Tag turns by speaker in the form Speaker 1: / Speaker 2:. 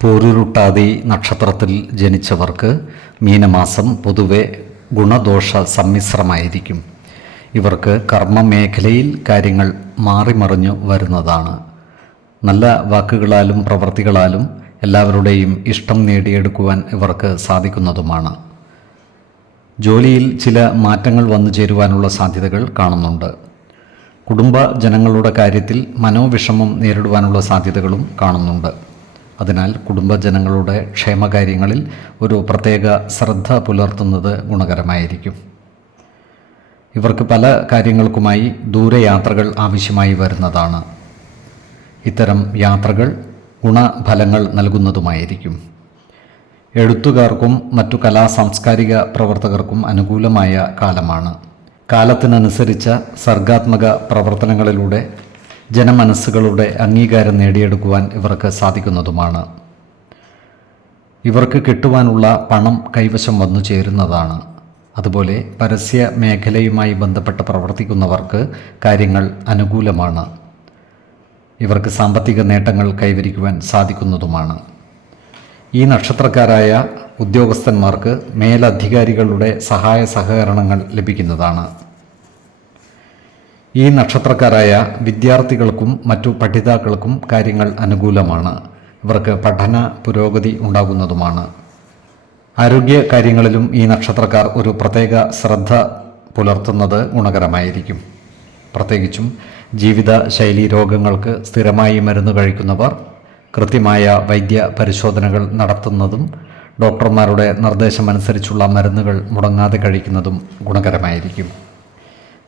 Speaker 1: പൂരുരുട്ടാതി നക്ഷത്രത്തിൽ ജനിച്ചവർക്ക് മീനമാസം പൊതുവെ ഗുണദോഷ സമ്മിശ്രമായിരിക്കും ഇവർക്ക് കർമ്മ മേഖലയിൽ കാര്യങ്ങൾ മാറിമറിഞ്ഞു വരുന്നതാണ്. നല്ല വാക്കുകളാലും പ്രവൃത്തികളാലും എല്ലാവരുടെയും ഇഷ്ടം നേടിയെടുക്കുവാൻ ഇവർക്ക് സാധിക്കുന്നതുമാണ്. ജോലിയിൽ ചില മാറ്റങ്ങൾ വന്നു ചേരുവാനുള്ള സാധ്യതകൾ കാണുന്നുണ്ട്. കുടുംബ ജനങ്ങളുടെ കാര്യത്തിൽ മനോവിഷമം നേരിടുവാനുള്ള സാധ്യതകളും കാണുന്നുണ്ട്. അതിനാൽ കുടുംബജനങ്ങളുടെ ക്ഷേമകാര്യങ്ങളിൽ ഒരു പ്രത്യേക ശ്രദ്ധ പുലർത്തുന്നത് ഗുണകരമായിരിക്കും. ഇവർക്ക് പല കാര്യങ്ങൾക്കുമായി ദൂരയാത്രകൾ ആവശ്യമായി വരുന്നതാണ്. ഇത്തരം യാത്രകൾ ഗുണഫലങ്ങൾ നൽകുന്നതുമായിരിക്കും. എഴുത്തുകാർക്കും മറ്റു കലാ സാംസ്കാരിക പ്രവർത്തകർക്കും അനുകൂലമായ കാലമാണ്. കാലത്തിനനുസരിച്ച സർഗാത്മക പ്രവർത്തനങ്ങളിലൂടെ ജനമനസ്സുകളുടെ അംഗീകാരം നേടിയെടുക്കുവാൻ ഇവർക്ക് സാധിക്കുന്നതുമാണ്. ഇവർക്ക് കിട്ടുവാനുള്ള പണം കൈവശം വന്നു ചേരുന്നതാണ്. അതുപോലെ പരസ്യ മേഖലയുമായി ബന്ധപ്പെട്ട് പ്രവർത്തിക്കുന്നവർക്ക് കാര്യങ്ങൾ അനുകൂലമാണ്. ഇവർക്ക് സാമ്പത്തിക നേട്ടങ്ങൾ കൈവരിക്കുവാൻ സാധിക്കുന്നതുമാണ്. ഈ നക്ഷത്രക്കാരായ ഉദ്യോഗസ്ഥന്മാർക്ക് മേലധികാരികളുടെ സഹായ സഹകരണങ്ങൾ ലഭിക്കുന്നതാണ്. ഈ നക്ഷത്രക്കാരായ വിദ്യാർത്ഥികൾക്കും മറ്റു പഠിതാക്കൾക്കും കാര്യങ്ങൾ അനുകൂലമാണ്. ഇവർക്ക് പഠന പുരോഗതി ഉണ്ടാകുന്നതുമാണ്. ആരോഗ്യ കാര്യങ്ങളിലും ഈ നക്ഷത്രക്കാർ ഒരു പ്രത്യേക ശ്രദ്ധ പുലർത്തുന്നത് ഗുണകരമായിരിക്കും. പ്രത്യേകിച്ചും ജീവിത ശൈലി രോഗങ്ങൾക്ക് സ്ഥിരമായി മരുന്ന് കഴിക്കുന്നവർ കൃത്യമായ വൈദ്യ പരിശോധനകൾ നടത്തുന്നതും ഡോക്ടർമാരുടെ നിർദ്ദേശമനുസരിച്ചുള്ള മരുന്നുകൾ മുടങ്ങാതെ കഴിക്കുന്നതും ഗുണകരമായിരിക്കും.